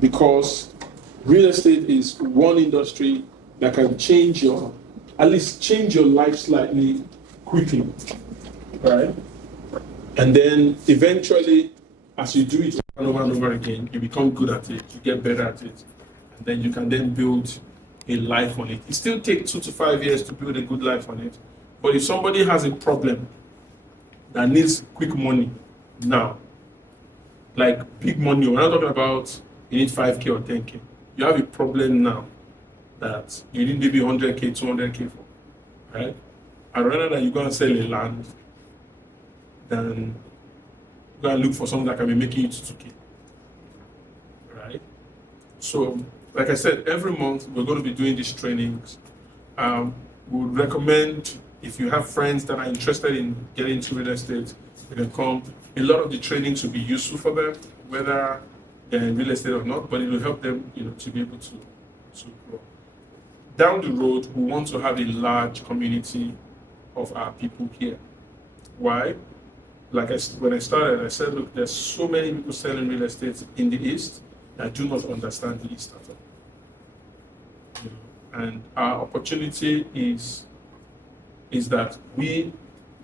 because real estate is one industry that can at least change your life slightly quickly, right? And then eventually, as you do it over and over again, you become good at it, you get better at it, and then you can then build a life on it. It still takes 2 to 5 years to build a good life on it. But if somebody has a problem that needs quick money now, like big money, we're not talking about you need 5K or 10K. You have a problem now that you need maybe 100K, 200K for, right? I'd rather that you go and sell a land than go and look for something that can be making you 2K, right? So, like I said, every month we're going to be doing these trainings. We would recommend, if you have friends that are interested in getting into real estate, they can come. A lot of the trainings will be useful for them, whether they're in real estate or not, but it will help them, to be able to grow. Down the road, we want to have a large community of our people here. Why? When I started, I said, look, there's so many people selling real estate in the East that do not understand the East at all. And our opportunity is that we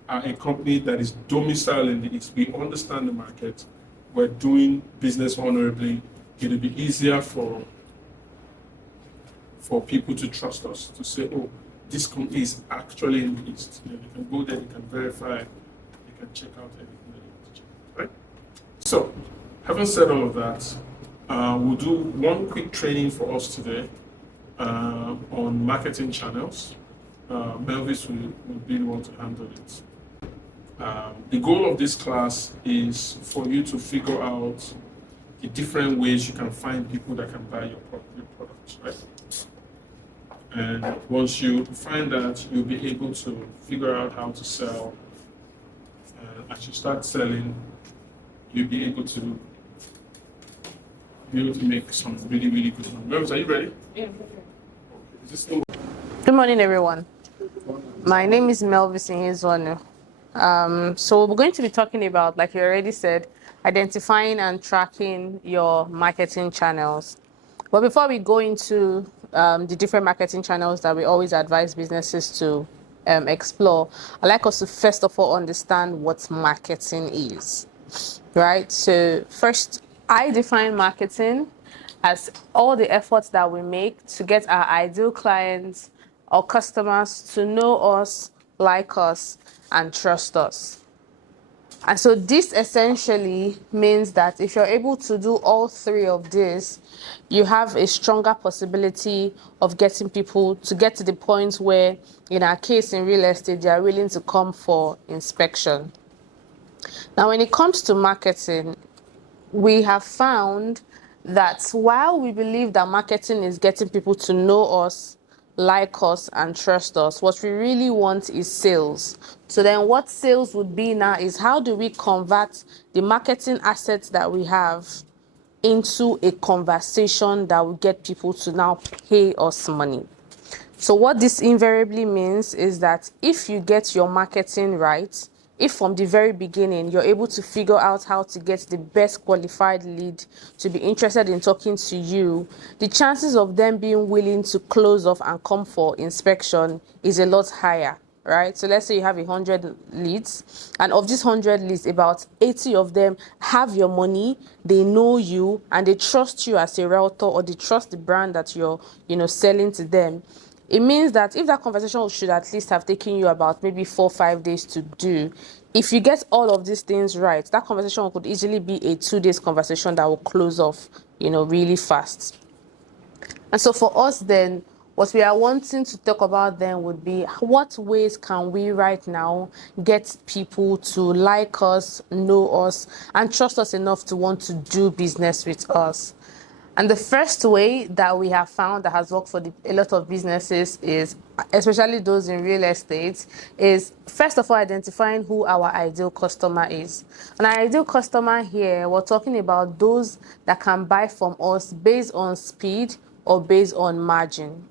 are a company that is domiciled in the East. We understand the market. We're doing business honorably. It'll be easier for people to trust us, to say, oh, this company is actually in the East. You can go there, you can verify, you can check out anything that you want to check, right? So, having said all of that, we'll do one quick training for us today on marketing channels. Melvis will be the one to handle it. The goal of this class is for you to figure out the different ways you can find people that can buy your products, right? And once you find that, you'll be able to figure out how to sell. And as you start selling, you'll be able to make some really, really good money. Melvis, are you ready? Yeah. Okay. Good morning, everyone. My name is Melvis Inhezonu. So we're going to be talking about, like you already said, identifying and tracking your marketing channels. But before we go into the different marketing channels that we always advise businesses to explore, I'd like us to first of all understand what marketing is, right? So first, I define marketing as all the efforts that we make to get our ideal clients or customers to know us, like us, and trust us. And so this essentially means that if you're able to do all three of this, you have a stronger possibility of getting people to get to the point where, in our case in real estate, they are willing to come for inspection. Now, when it comes to marketing, we have found that while we believe that marketing is getting people to know us, like us, and trust us, what we really want is sales. So then what sales would be now is, how do we convert the marketing assets that we have into a conversation that will get people to now pay us money? So what this invariably means is that if you get your marketing right, if from the very beginning you're able to figure out how to get the best qualified lead to be interested in talking to you, the chances of them being willing to close off and come for inspection is a lot higher, right? So let's say you have 100 leads, and of these 100 leads, about 80 of them have your money, they know you, and they trust you as a realtor, or they trust the brand that you're, selling to them. It means that if that conversation should at least have taken you about maybe 4 or 5 days to do, if you get all of these things right, that conversation could easily be a 2 days conversation that will close off, really fast. And so for us then, what we are wanting to talk about then would be, what ways can we right now get people to like us, know us, and trust us enough to want to do business with us? And the first way that we have found that has worked for a lot of businesses is, especially those in real estate, is first of all identifying who our ideal customer is. And our ideal customer here, we're talking about those that can buy from us based on speed or based on margin.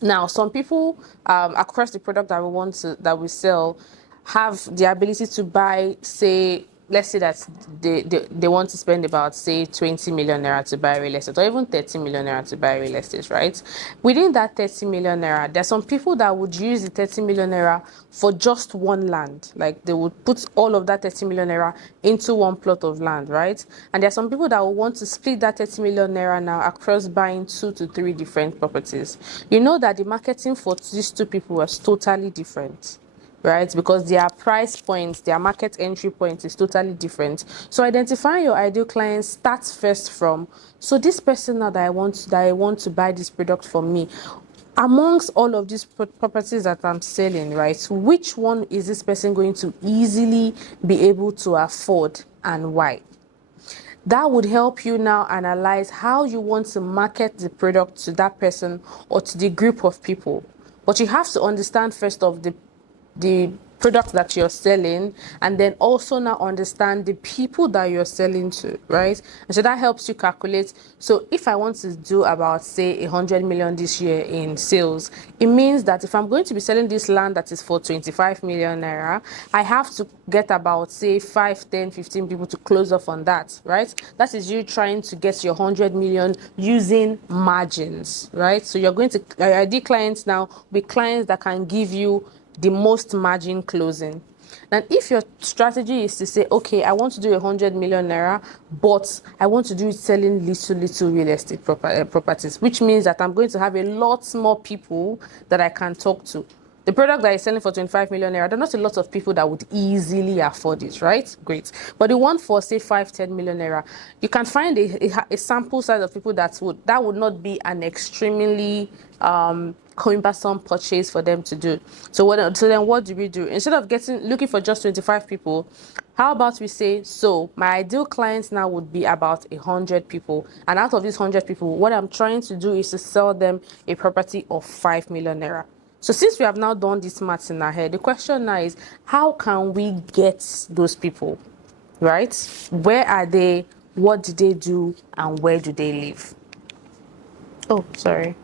Now, some people across the product that we sell have the ability to buy, say, let's say that they want to spend about, say, 20 million naira to buy real estate, or even 30 million naira to buy real estate, right? Within that 30 million naira, there's some people that would use the 30 million naira for just one land. Like they would put all of that 30 million naira into one plot of land, right? And there's some people that will want to split that 30 million naira now across buying 2 to 3 different properties. You know that the marketing for these two people was totally different, right? Because their price points, their market entry point is totally different. So identifying your ideal client starts first from, so this person now that I want to buy this product from me, amongst all of these properties that I'm selling, right, which one is this person going to easily be able to afford and why? That would help you now analyze how you want to market the product to that person or to the group of people. But you have to understand first of the product that you're selling, and then also now understand the people that you're selling to, right? And so that helps you calculate. So if I want to do about, say, 100 million this year in sales, it means that if I'm going to be selling this land that is for 25 million naira, I have to get about, say, 5, 10, 15 people to close off on that, right? That is you trying to get your 100 million using margins, right? So you're going to ID clients now with clients that can give you the most margin closing. Now, if your strategy is to say, okay, I want to do 100 million naira, but I want to do it selling little real estate properties, which means that I'm going to have a lot more people that I can talk to. The product that is selling for 25 million naira, there are not a lot of people that would easily afford it, right? Great. But the one for, say, 5, 10 million naira, you can find a sample size of people that would not be an extremely cumbersome purchase for them to do. So then what do we do? Instead of looking for just 25 people, how about we say, so my ideal clients now would be about 100 people. And out of these 100 people, what I'm trying to do is to sell them a property of 5 million naira. So since we have now done this maths in our head, the question now is, how can we get those people, right? Where are they? What do they do? And where do they live? Oh, sorry.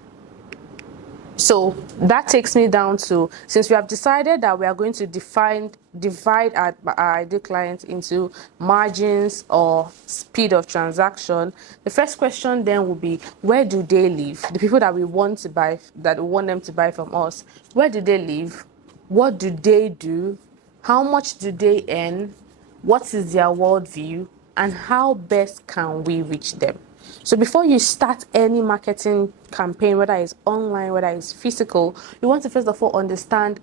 So that takes me down to, since we have decided that we are going to divide our ideal client into margins or speed of transaction, the first question then will be, where do they live? The people that we want to buy, that we want them to buy from us, where do they live? What do they do? How much do they earn? What is their worldview? And how best can we reach them? So before you start any marketing campaign, whether it's online, whether it's physical, you want to first of all understand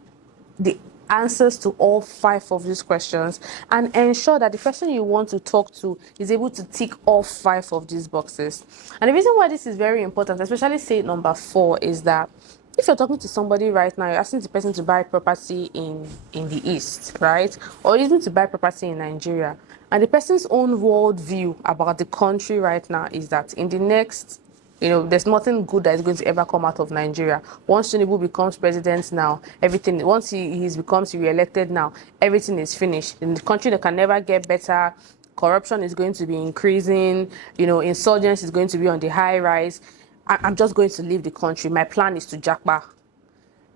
the answers to all 5 of these questions and ensure that the person you want to talk to is able to tick all 5 of these boxes. And the reason why this is very important, especially say number 4, is that if you're talking to somebody right now, you're asking the person to buy property in the East, right? Or even to buy property in Nigeria. And the person's own worldview about the country right now is that in the next, there's nothing good that is going to ever come out of Nigeria. Once Tinubu becomes president now, everything, once he becomes re-elected now, everything is finished. In the country, that can never get better. Corruption is going to be increasing. Insurgence is going to be on the high rise. I'm just going to leave the country. My plan is to jackpot.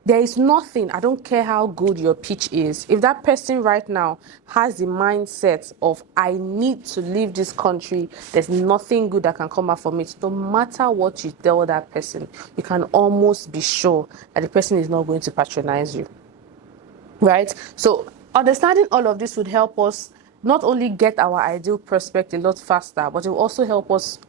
There is nothing, I don't care how good your pitch is. If that person right now has the mindset of, I need to leave this country, there's nothing good that can come out from it. No matter what you tell that person, you can almost be sure that the person is not going to patronize you. Right? So understanding all of this would help us not only get our ideal prospect a lot faster, but it will also help us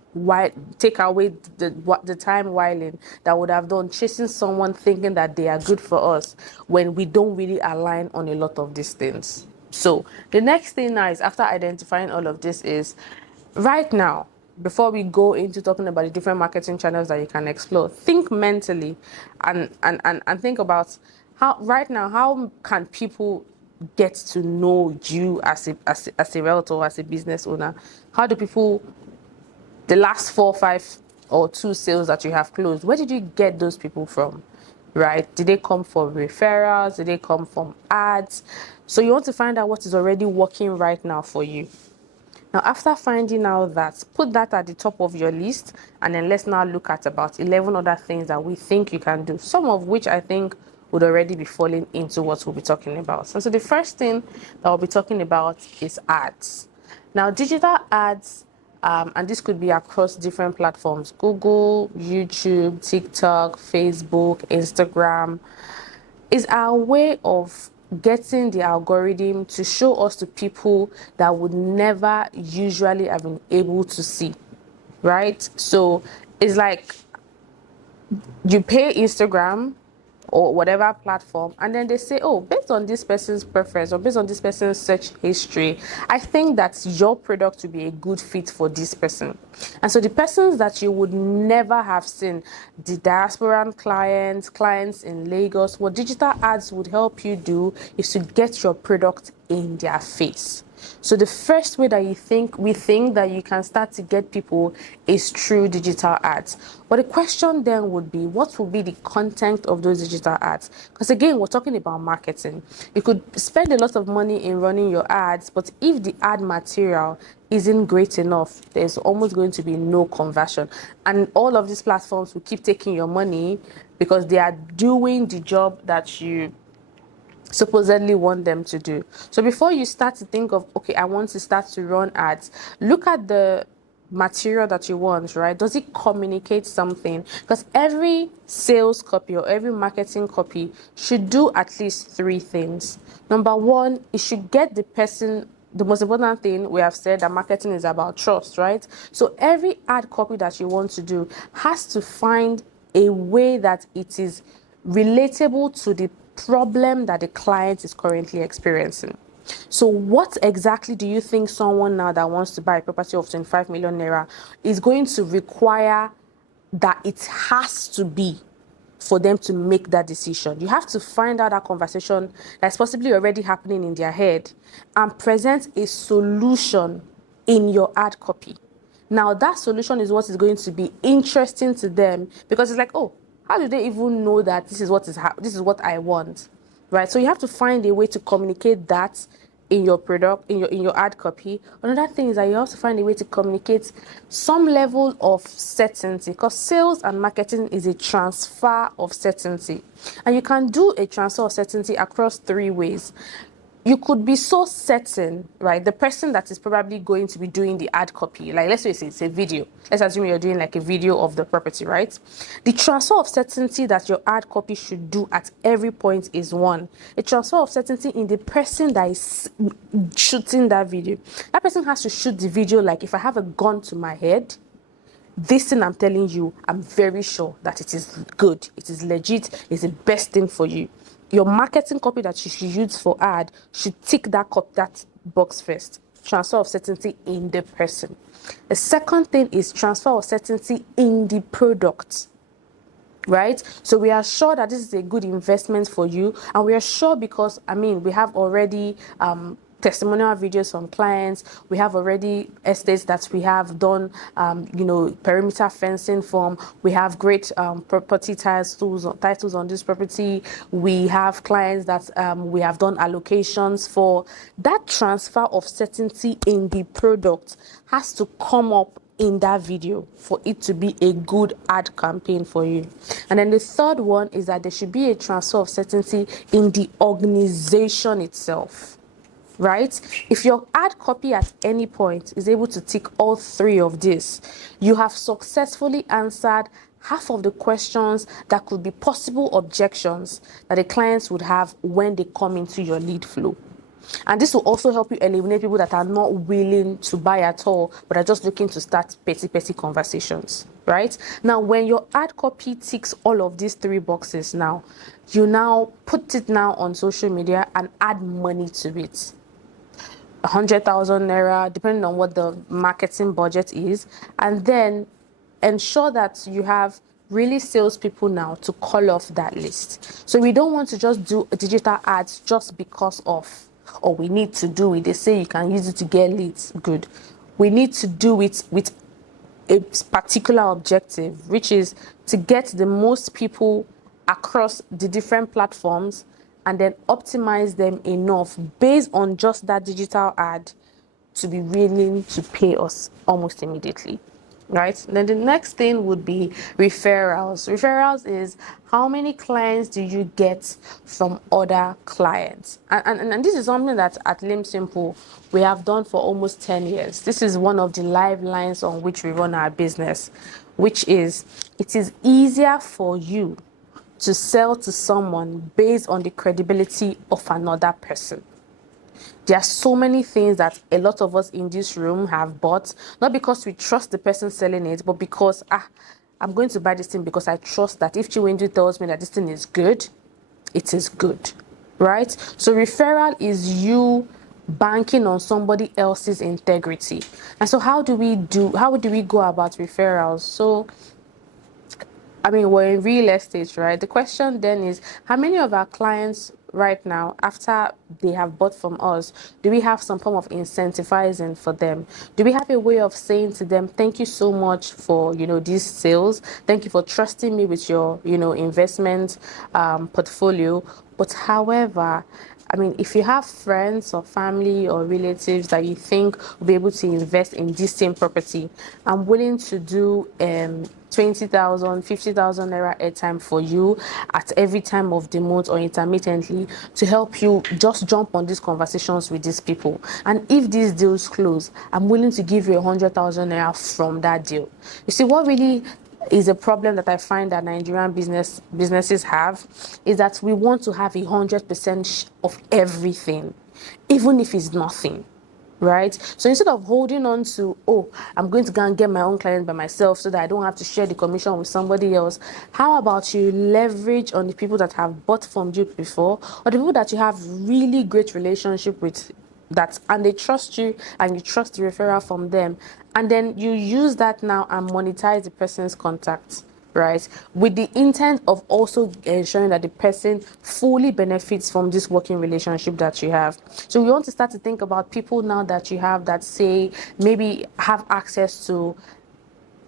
take away the time whiling that would have done chasing someone thinking that they are good for us when we don't really align on a lot of these things. So the next thing now is, after identifying all of this, is right now, before we go into talking about the different marketing channels that you can explore, think mentally and think about how can people get to know you as a realtor, as a business owner? How do people, the last 4, 5 or 2 sales that you have closed, where did you get those people from? Right? Did they come from referrals? Did they come from ads? So you want to find out what is already working right now for you. Now, after finding out that, put that at the top of your list, and then let's now look at about 11 other things that we think you can do, some of which I think would already be falling into what we'll be talking about. And so the first thing that we'll be talking about is ads. Now, digital ads, and this could be across different platforms: Google, YouTube, TikTok, Facebook, Instagram, is our way of getting the algorithm to show us to people that would never usually have been able to see, right? So it's like you pay Instagram or whatever platform, and then they say, oh, based on this person's preference or based on this person's search history, I think that your product would be a good fit for this person. And so the persons that you would never have seen, the diasporan clients in Lagos, what digital ads would help you do is to get your product in their face. So the first way that we think that you can start to get people is through digital ads. But the question then would be, what will be the content of those digital ads? Because again, we're talking about marketing. You could spend a lot of money in running your ads, but if the ad material isn't great enough, there's almost going to be no conversion. And all of these platforms will keep taking your money because they are doing the job that you supposedly want them to do. So before you start to think of, okay, I want to start to run ads, look at the material that you want, right? Does it communicate something? Because every sales copy or every marketing copy should do at least three things. Number one, it should get the person. The most important thing, we have said that marketing is about trust, right? So every ad copy that you want to do has to find a way that it is relatable to the problem that the client is currently experiencing. So what exactly do you think someone now that wants to buy a property of 25 million naira is going to require that it has to be for them to make that decision? You have to find out that conversation that's possibly already happening in their head and present a solution in your ad copy. Now that solution is what is going to be interesting to them, because it's like, oh, how do they even know that this is what I want, right? So you have to find a way to communicate that in your product, in your ad copy. Another thing is that you have to find a way to communicate some level of certainty, because sales and marketing is a transfer of certainty, and you can do a transfer of certainty across three ways. You could be so certain, right? The person that is probably going to be doing the ad copy, like let's say it's a video. Let's assume you're doing like a video of the property, right? The transfer of certainty that your ad copy should do at every point is one. A transfer of certainty in the person that is shooting that video. That person has to shoot the video like, if I have a gun to my head, this thing I'm telling you, I'm very sure that it is good, it is legit, it's the best thing for you. Your marketing copy that you should use for ad should tick that box first. Transfer of certainty in the person. The second thing is transfer of certainty in the product, right? So we are sure that this is a good investment for you, and we are sure because, we have already testimonial videos from clients. We have already estates that we have done, perimeter fencing from. We have great property titles on this property. We have clients that we have done allocations for. That transfer of certainty in the product has to come up in that video for it to be a good ad campaign for you. And then the third one is that there should be a transfer of certainty in the organization itself. Right? If your ad copy at any point is able to tick all three of this, you have successfully answered half of the questions that could be possible objections that the clients would have when they come into your lead flow. And this will also help you eliminate people that are not willing to buy at all, but are just looking to start petty conversations, right? Now, when your ad copy ticks all of these three boxes now, you now put it now on social media and add money to it. 100,000 naira, depending on what the marketing budget is, and then ensure that you have really salespeople now to call off that list. So we don't want to just do digital ads just because of, or we need to do it. They say you can use it to get leads. Good. We need to do it with a particular objective, which is to get the most people across the different platforms and then optimize them enough based on just that digital ad to be willing to pay us almost immediately. right? Then the next thing would be referrals. Referrals is how many clients do you get from other clients? And this is something that at Limbsimple we have done for almost 10 years. This is one of the lifelines on which we run our business, which is it is easier for you to sell to someone based on the credibility of another person. There are so many things that a lot of us in this room have bought, not because we trust the person selling it, but because, I'm going to buy this thing because I trust that if Chiwendu tells me that this thing is good, it is good, right? So referral is you banking on somebody else's integrity. And so how do we go about referrals? So we're in real estate, right? The question then is, how many of our clients right now, after they have bought from us, do we have some form of incentivizing for them? Do we have a way of saying to them, thank you so much for, these sales. Thank you for trusting me with your, investment portfolio. But however, if you have friends or family or relatives that you think will be able to invest in this same property, I'm willing to do 20,000, 50,000 naira airtime for you at every time of the month or intermittently to help you just jump on these conversations with these people. And if these deals close, I'm willing to give you 100,000 naira from that deal. You see, what really is a problem that I find that Nigerian businesses have is that we want to have 100% of everything, even if it's nothing. Right? So instead of holding on to, I'm going to go and get my own client by myself so that I don't have to share the commission with somebody else, how about you leverage on the people that have bought from you before, or the people that you have really great relationship with, and they trust you and you trust the referral from them, and then you use that now and monetize the person's contacts, right? With the intent of also ensuring that the person fully benefits from this working relationship that you have. So we want to start to think about people now that you have that say maybe have access to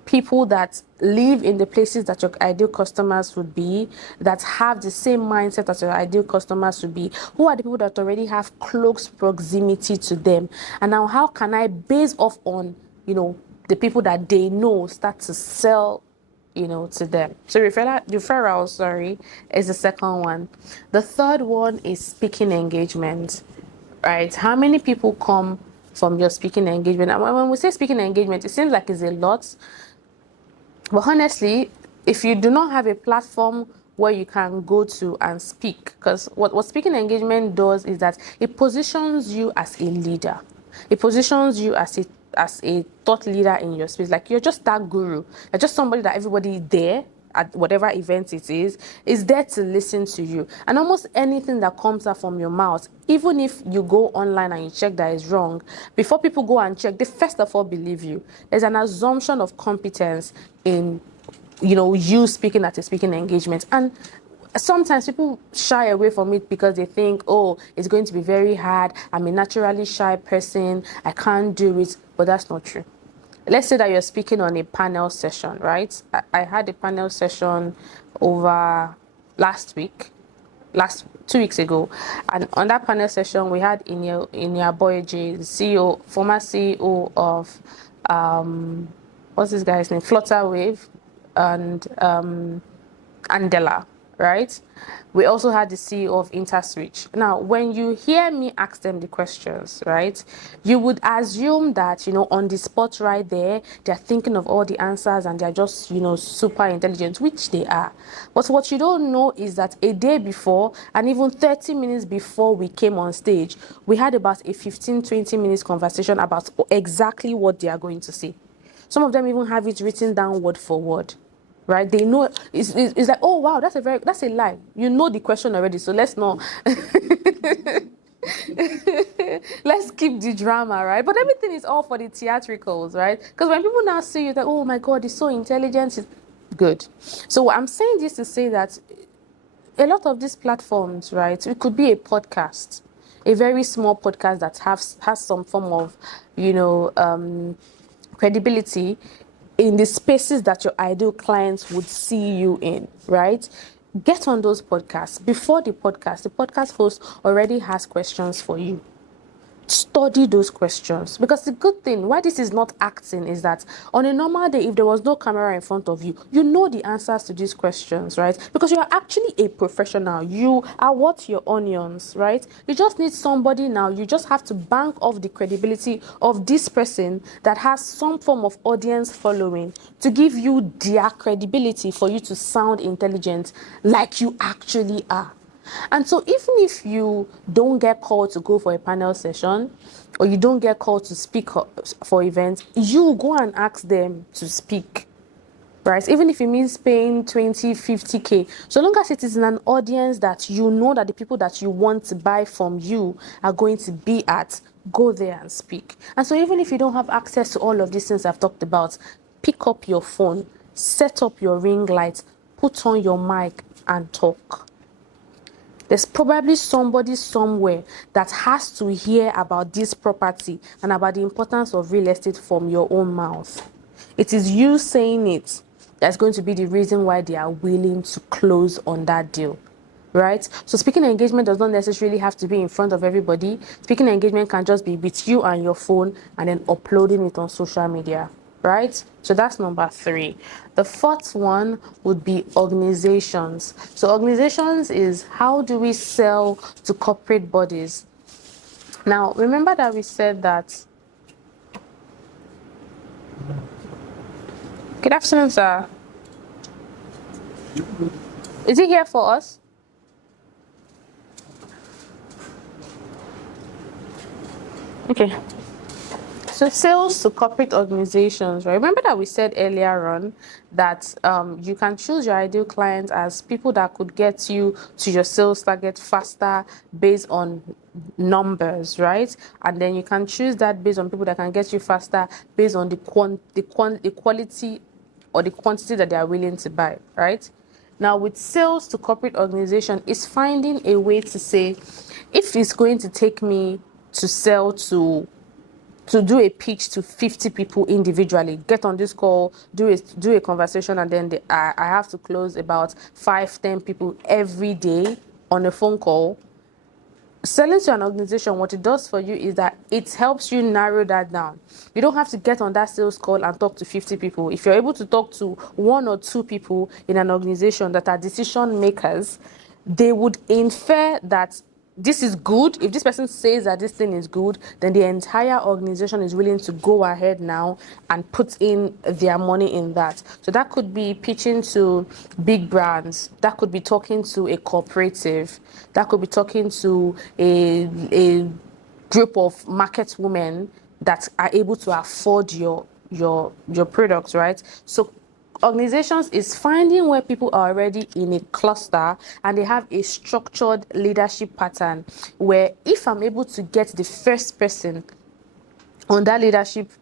people that live in the places that your ideal customers would be, that have the same mindset that your ideal customers would be. Who are the people that already have close proximity to them? And now how can I, based off on, the people that they know, start to sell to them. So referral, is the second one. The third one is speaking engagement, right? How many people come from your speaking engagement? And when we say speaking engagement, it seems like it's a lot, but honestly, if you do not have a platform where you can go to and speak, because what speaking engagement does is that it positions you as a leader. It positions you as a thought leader in your space. Like you're just that guru. You're just somebody that everybody there at whatever event it is there to listen to you. And almost anything that comes out from your mouth, even if you go online and you check that is wrong, before people go and check, they first of all believe you. There's an assumption of competence in you speaking at a speaking engagement. And sometimes people shy away from it because they think, it's going to be very hard. I'm a naturally shy person. I can't do it. But that's not true. Let's say that you're speaking on a panel session, right? I had a panel session over last 2 weeks ago, and on that panel session we had Inia Boyeje, the CEO, former CEO of what's this guy's name, Flutterwave, and Andela, right? We also had the CEO of InterSwitch. Now, when you hear me ask them the questions, right, you would assume that, on the spot right there, they're thinking of all the answers and they're just, super intelligent, which they are. But what you don't know is that a day before, and even 30 minutes before we came on stage, we had about a 15-20 minutes conversation about exactly what they are going to say. Some of them even have it written down word for word. Right? They know it's like, oh wow, that's a lie. You know the question already, so let's not let's keep the drama, right? But everything is all for the theatricals, right? Because when people now see you, that, oh my God, he's so intelligent, it's good. So I'm saying this to say that a lot of these platforms, right? It could be a podcast, a very small podcast that has some form of, credibility in the spaces that your ideal clients would see you in, right? Get on those podcasts. Before the podcast host already has questions for you, Study those questions, because the good thing why this is not acting is that on a normal day, if there was no camera in front of you, you know the answers to these questions, right? Because you are actually a professional. You are what your onions, right? You just need somebody now. You just have to bank off the credibility of this person that has some form of audience following to give you their credibility for you to sound intelligent like you actually are. And so even if you don't get called to go for a panel session, or you don't get called to speak for events, you go and ask them to speak, right? Even if it means paying 20, 50K, so long as it is in an audience that you know that the people that you want to buy from you are going to be at, go there and speak. And so even if you don't have access to all of these things I've talked about, pick up your phone, set up your ring light, put on your mic and talk. There's probably somebody somewhere that has to hear about this property and about the importance of real estate from your own mouth. It is you saying it that's going to be the reason why they are willing to close on that deal, right? So speaking engagement does not necessarily have to be in front of everybody. Speaking engagement can just be with you and your phone and then uploading it on social media, right? So that's number 3. The fourth one would be organizations. So organizations is how do we sell to corporate bodies? Now, remember that we said that. Good afternoon, sir. Is he here for us? Okay. So sales to corporate organizations, right? Remember that we said earlier on that you can choose your ideal clients as people that could get you to your sales target faster based on numbers, right? And then you can choose that based on people that can get you faster based on the quality or the quantity that they are willing to buy, right? Now, with sales to corporate organization, is finding a way to say, if it's going to take me to sell to do a pitch to 50 people individually, get on this call, do a conversation, and then I have to close about 5-10 people every day on a phone call. Selling to an organization, what it does for you is that it helps you narrow that down. You don't have to get on that sales call and talk to 50 people. If you're able to talk to 1 or 2 people in an organization that are decision makers, they would infer that this is good. If this person says that this thing is good, then the entire organization is willing to go ahead now and put in their money in that. So that could be pitching to big brands. That could be talking to a cooperative. That could be talking to a group of market women that are able to afford your products, right? So organizations is finding where people are already in a cluster and they have a structured leadership pattern where if I'm able to get the first person on that leadership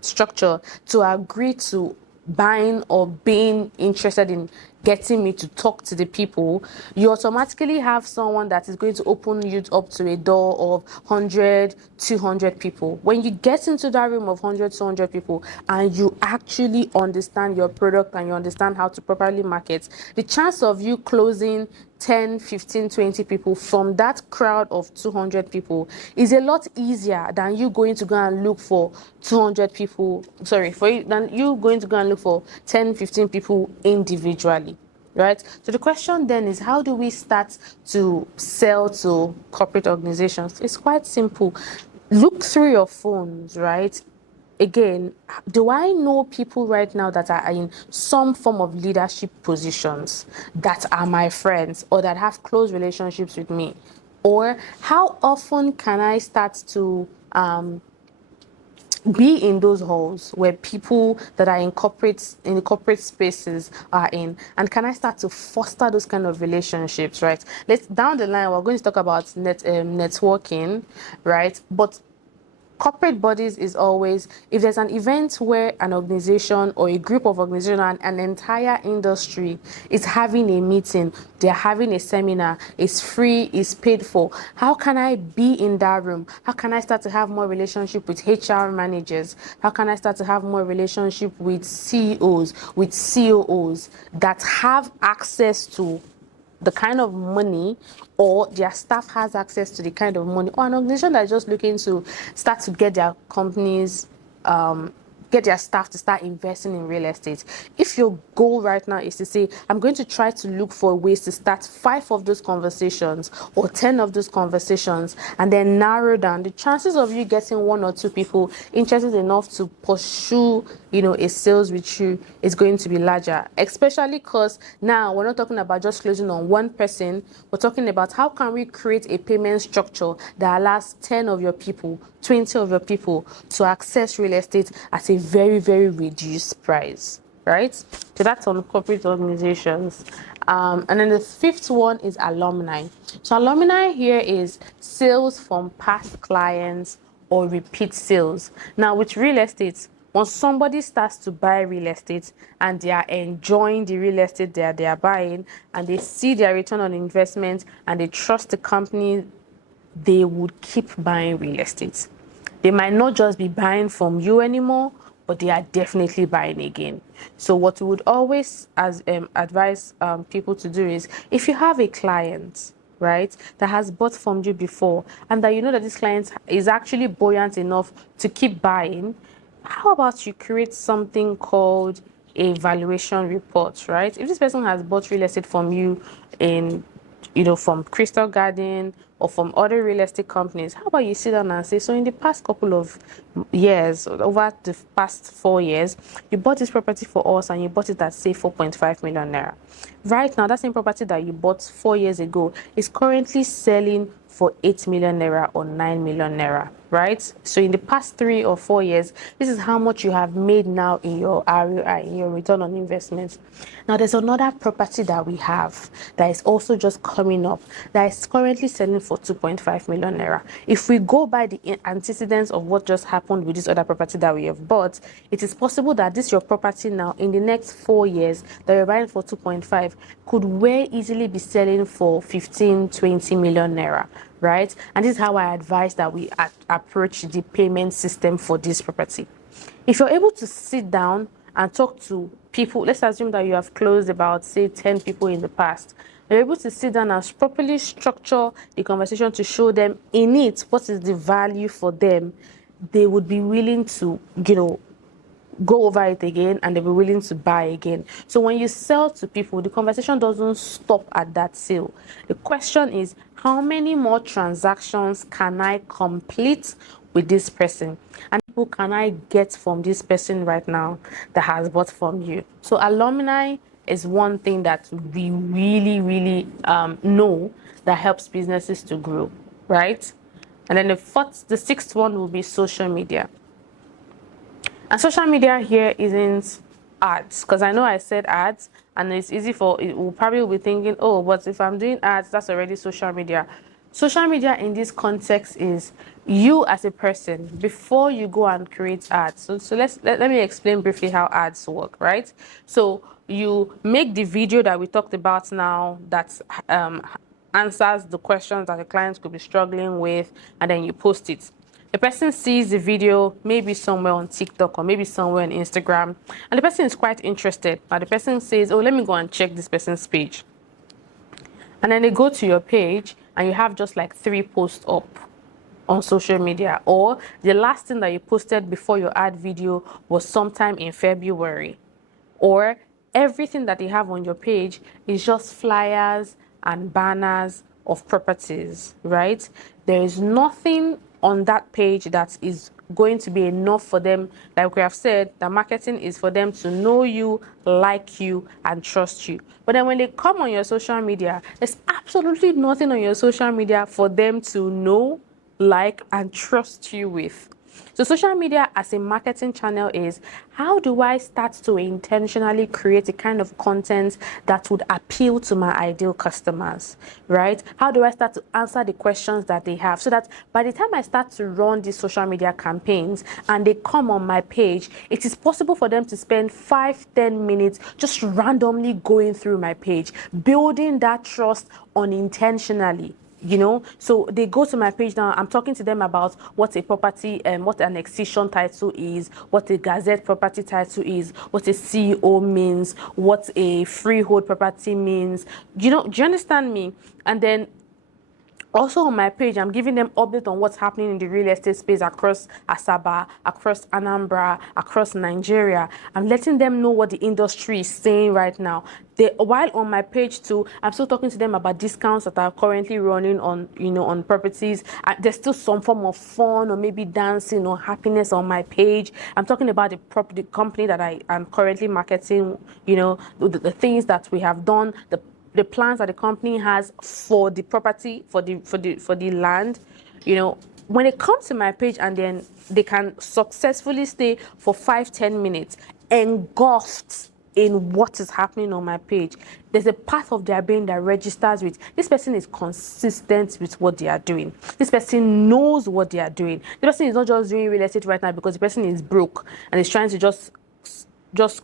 structure to agree to buying or being interested in getting me to talk to the people, you automatically have someone that is going to open you up to a door of 100, 200 people. When you get into that room of 100, 200 people and you actually understand your product and you understand how to properly market, the chance of you closing 10, 15, 20 people from that crowd of 200 people is a lot easier than you going to go and look for 200 people, than you going to go and look for 10, 15 people individually, right? So the question then is, how do we start to sell to corporate organizations? It's quite simple. Look through your phones, right? Again, do I know people right now that are in some form of leadership positions that are my friends or that have close relationships with me? Or how often can I start to be in those halls where people that are in the corporate spaces are in, and can I start to foster those kind of relationships, right? Let's down the line we're going to talk about networking, right? But corporate bodies is always, if there's an event where an organization or a group of organizations and an entire industry is having a meeting, they're having a seminar, it's free, it's paid for, how can I be in that room? How can I start to have more relationship with HR managers? How can I start to have more relationship with CEOs, with COOs that have access to the kind of money, or their staff has access to the kind of money, or an organization that is just looking to start to get their companies get their staff to start investing in real estate. If your goal right now is to say, I'm going to try to look for ways to start 5 of those conversations or 10 of those conversations, and then narrow down, the chances of you getting 1 or 2 people interested enough to pursue, a sales with you is going to be larger. Especially because now we're not talking about just closing on one person. We're talking about how can we create a payment structure that allows 10 of your people, 20 of your people to access real estate at a very, very reduced price, right? So that's on corporate organizations. And then the 5th one is alumni. So alumni here is sales from past clients or repeat sales. Now with real estate, once somebody starts to buy real estate and they are enjoying the real estate that they are buying, and they see their return on investment and they trust the company, they would keep buying real estate. They might not just be buying from you anymore, but they are definitely buying again. So what we would always advise people to do is, if you have a client, right, that has bought from you before, and that you know that this client is actually buoyant enough to keep buying, how about you create something called a valuation report, right? If this person has bought real estate from you from Crystal Garden or from other real estate companies, how about you sit down and say, so in the past couple of years, over the past 4 years, you bought this property for us and you bought it at, say, 4.5 million naira. Right now, that same property that you bought 4 years ago is currently selling for 8 million naira or 9 million naira, right? So in the past 3 or 4 years, this is how much you have made now in your ROI, in your return on investment. Now, there's another property that we have that is also just coming up that is currently selling for 2.5 million naira. If we go by the antecedents of what just happened with this other property that we have bought, it is possible that this your property now in the next 4 years that you're buying for 2.5 could very easily be selling for 15, 20 million naira. Right? And this is how I advise that we approach the payment system for this property. If you're able to sit down and talk to people, let's assume that you have closed about, say, 10 people in the past. You're able to sit down and properly structure the conversation to show them in it what is the value for them. They would be willing to, go over it again, and they'll be willing to buy again. So when you sell to people, the conversation doesn't stop at that sale. The question is, how many more transactions can I complete with this person? And people can I get from this person right now that has bought from you? So alumni is one thing that we really, really know that helps businesses to grow, right? And then the 6th one will be social media. And social media here isn't ads, because I know I said ads, and it's easy we'll probably be thinking, oh, but if I'm doing ads, that's already social media. Social media in this context is you as a person before you go and create ads. So let me explain briefly how ads work, right? So you make the video that we talked about now that answers the questions that the clients could be struggling with, and then you post it. The person sees the video maybe somewhere on TikTok or maybe somewhere on Instagram, and the person is quite interested. But the person says, oh, let me go and check this person's page. And then they go to your page and you have just like 3 posts up on social media, or the last thing that you posted before your ad video was sometime in February, or everything that they have on your page is just flyers and banners of properties, right? There is nothing on that page that is going to be enough for them. Like we have said, that marketing is for them to know you, like you, and trust you. But then when they come on your social media, there's absolutely nothing on your social media for them to know, like, and trust you with. So social media as a marketing channel is, how do I start to intentionally create a kind of content that would appeal to my ideal customers, right? How do I start to answer the questions that they have, so that by the time I start to run these social media campaigns and they come on my page, it is possible for them to spend 5-10 minutes just randomly going through my page, building that trust unintentionally. So they go to my page now. I'm talking to them about what a property and what an excision title is, what a gazette property title is, what a CEO means, what a freehold property means. Do you understand me? And then also on my page, I'm giving them update on what's happening in the real estate space across Asaba, across Anambra, across Nigeria. I'm letting them know what the industry is saying right now. While on my page too, I'm still talking to them about discounts that are currently running on, on properties. There's still some form of fun or maybe dancing or happiness on my page. I'm talking about the company that I am currently marketing, the things that we have done, the plans that the company has for the property, for the land. When it comes to my page, and then they can successfully stay for 5-10 minutes engulfed in what is happening on my page, there's a part of their brain that registers with this person is consistent with what they are doing. This person knows what they are doing. The person is not just doing real estate right now because the person is broke and is trying to just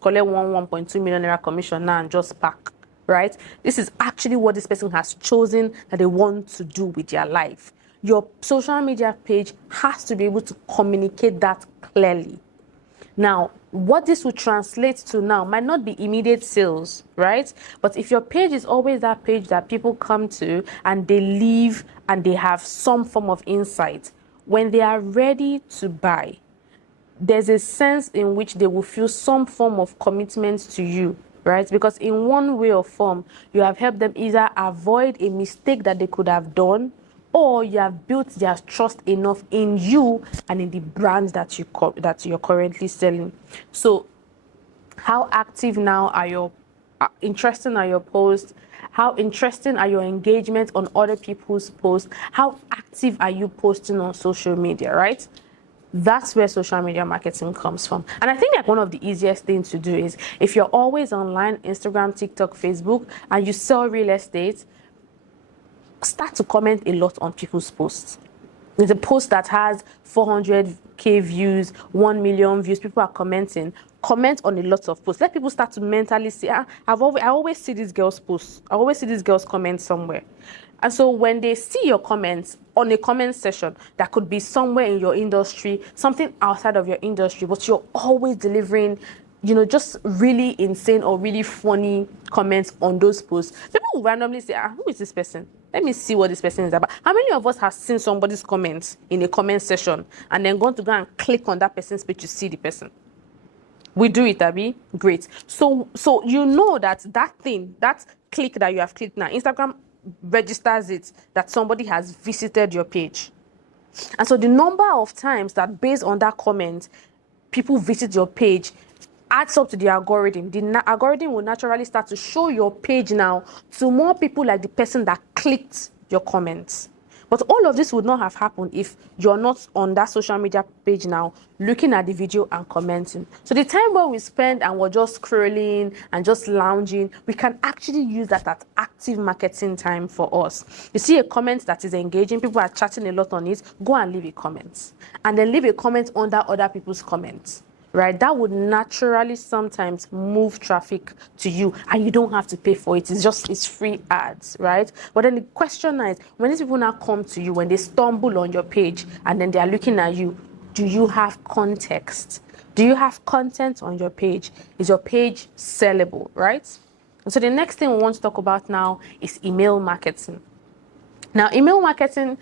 collect 1.2 million naira commission now and just pack. Right? This is actually what this person has chosen that they want to do with their life. Your social media page has to be able to communicate that clearly. Now, what this will translate to now might not be immediate sales, right? But if your page is always that page that people come to and they leave and they have some form of insight, when they are ready to buy, there's a sense in which they will feel some form of commitment to you, right? Because in one way or form, you have helped them either avoid a mistake that they could have done, or you have built their trust enough in you and in the brand that you're currently selling. So how active now are your interesting are your posts? How interesting are your engagements on other people's posts? How active are you posting on social media, right? That's where social media marketing comes from. And I think that one of the easiest things to do is if you're always online, Instagram, TikTok, Facebook, and you sell real estate, start to comment a lot on people's posts. There's a post that has 400k views, 1 million views. People are commenting. Comment on a lot of posts. Let people start to mentally say, I always see these girls post. I always see these girls comment somewhere. And so when they see your comments on a comment section that could be somewhere in your industry, something outside of your industry, but you're always delivering, just really insane or really funny comments on those posts, people will randomly say, who is this person? Let me see what this person is about. How many of us have seen somebody's comments in a comment section and then gone to go and click on that person's page to see the person? We do it, Abby. Great. So you know that thing, that click that you have clicked now, Instagram registers it that somebody has visited your page. And so the number of times that based on that comment, people visit your page adds up to the algorithm. The algorithm will naturally start to show your page now to more people like the person that clicked your comments. But all of this would not have happened if you're not on that social media page now, looking at the video and commenting. So the time where we spend and we're just scrolling and just lounging, we can actually use that as active marketing time for us. You see a comment that is engaging, people are chatting a lot on it, go and leave a comment. And then leave a comment under other people's comments. Right, that would naturally sometimes move traffic to you and you don't have to pay for it. It's free ads, right? But then the question is, when these people now come to you, when they stumble on your page and then they are looking at you, do you have context? Do you have content on your page? Is your page sellable, right? And so the next thing we want to talk about now is email marketing. Now, email marketing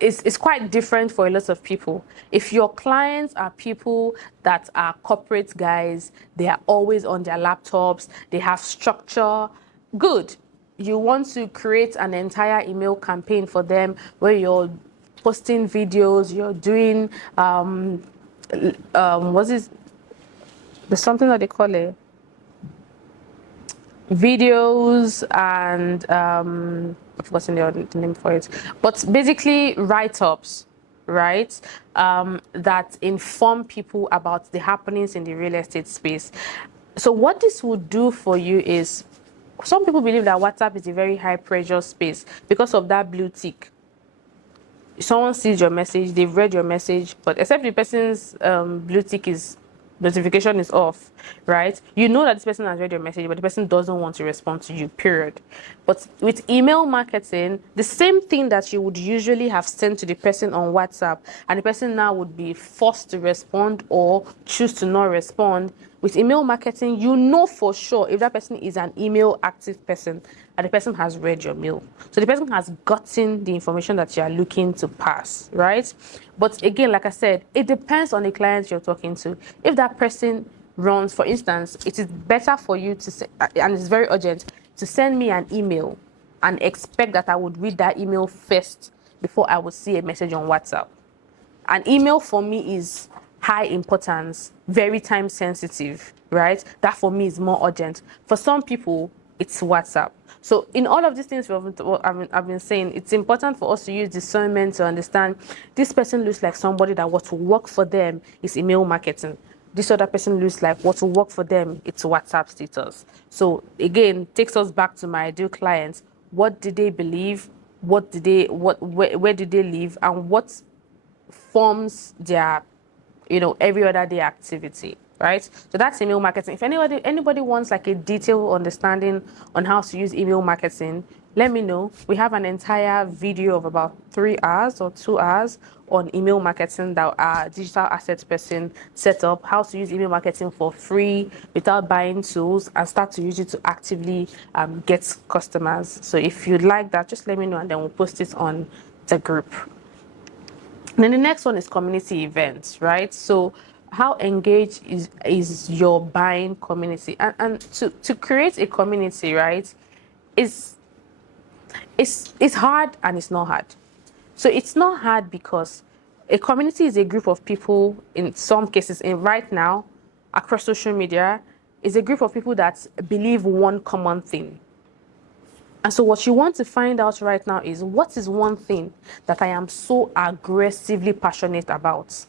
is quite different for a lot of people. If your clients are people that are corporate guys, they are always on their laptops, they have structure, good. You want to create an entire email campaign for them where you're posting videos, you're doing, what's this? There's something that they call it. Videos and I've forgotten the name for it, but basically write-ups, right? That inform people about the happenings in the real estate space. So what this would do for you is, some people believe that WhatsApp is a very high pressure space because of that blue tick. Someone sees your message, they've read your message, but except the person's blue tick is notification is off, right? You know that this person has read your message, but the person doesn't want to respond to you, period. But with email marketing, the same thing that you would usually have sent to the person on WhatsApp, and the person now would be forced to respond or choose to not respond. With email marketing, you know for sure if that person is an email active person and the person has read your mail. So the person has gotten the information that you are looking to pass, right? But again, like I said, it depends on the client you're talking to. If that person runs, for instance, it is better for you to say, and it's very urgent, to send me an email and expect that I would read that email first before I would see a message on WhatsApp. An email for me is high importance, very time sensitive, right? That for me is more urgent. For some people, it's WhatsApp. So in all of these things I've been saying, it's important for us to use discernment to understand this person looks like somebody that what will work for them is email marketing. This other person looks like what will work for them, it's WhatsApp status. So again, takes us back to my ideal clients. What did they believe? Where did they live? And what forms their every other day activity, right? So that's email marketing. If anybody wants like a detailed understanding on how to use email marketing, let me know. We have an entire video of about 3 hours or 2 hours on email marketing that our digital assets person set up, how to use email marketing for free without buying tools and start to use it to actively get customers. So if you'd like that, just let me know and then we'll post it on the group. Then the next one is community events, right? So how engaged is your buying community? And to create a community, right, is it's hard and it's not hard. So it's not hard because a community is a group of people, in some cases, in right now, across social media, is a group of people that believe one common thing. And so what you want to find out right now is, what is one thing that I am so aggressively passionate about?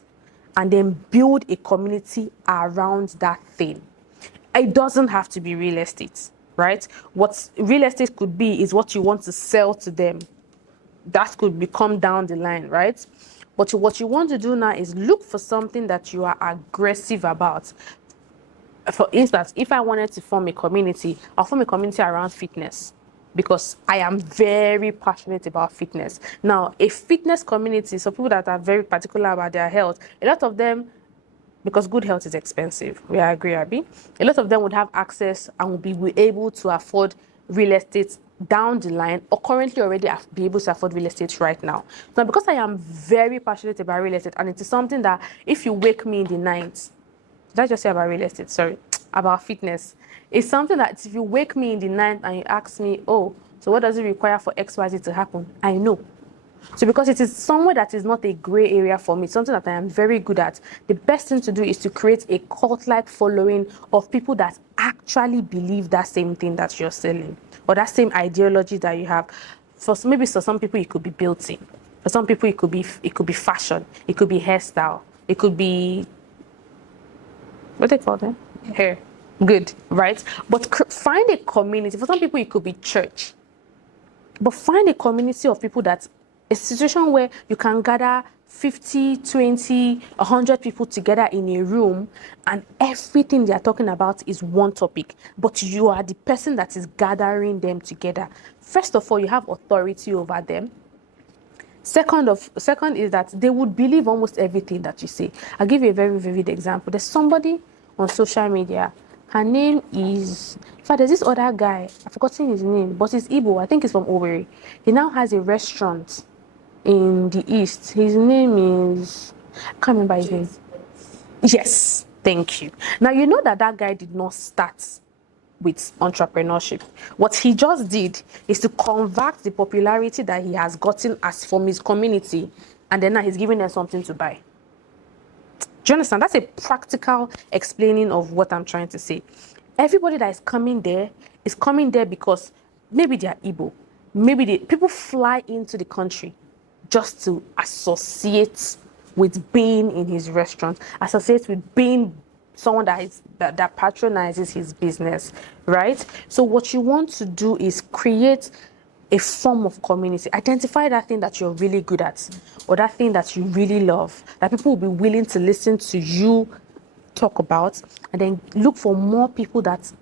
And then build a community around that thing. It doesn't have to be real estate, right? What real estate could be is what you want to sell to them. That could become down the line, right? But what you want to do now is look for something that you are aggressive about. For instance, if I wanted to form a community, I'll form a community around fitness, because I am very passionate about fitness. Now, a fitness community, so people that are very particular about their health, a lot of them, because good health is expensive, we agree, Abby, a lot of them would have access and would be able to afford real estate down the line, or currently already be able to afford real estate right now. Now, because I am very passionate about real estate, and it is something that if you wake me in the night, did I just say about real estate? Sorry, about fitness. It's something that if you wake me in the night and you ask me, oh, so what does it require for XYZ to happen? I know. So because it is somewhere that is not a gray area for me, it's something that I am very good at, the best thing to do is to create a cult-like following of people that actually believe that same thing that you're selling, or that same ideology that you have. For some people, it could be beauty. For some people, it could be fashion. It could be hairstyle. It could be, what they call them? Hair. Good, right? But find a community. For some people, it could be church. But find a community of people that, a situation where you can gather 50, 20, 100 people together in a room, and everything they are talking about is one topic, but you are the person that is gathering them together. First of all, you have authority over them. Second is that they would believe almost everything that you say. I'll give you a very vivid example. There's somebody on social media. Her name is, in fact, there's this other guy, I've forgotten his name, but he's Igbo. I think he's from Owerri. He now has a restaurant in the East. His name is, I can't remember his name. Yes, thank you. Now, you know that guy did not start with entrepreneurship. What he just did is to convert the popularity that he has gotten as from his community, and then now he's giving them something to buy. Do you understand? That's a practical explaining of what I'm trying to say. Everybody that is coming there because maybe they are Igbo. Maybe people fly into the country just to associate with being in his restaurant, associate with being someone that patronizes his business, right? So what you want to do is create a form of community. Identify that thing that you're really good at, or that thing that you really love, that people will be willing to listen to you talk about, and then look for more people that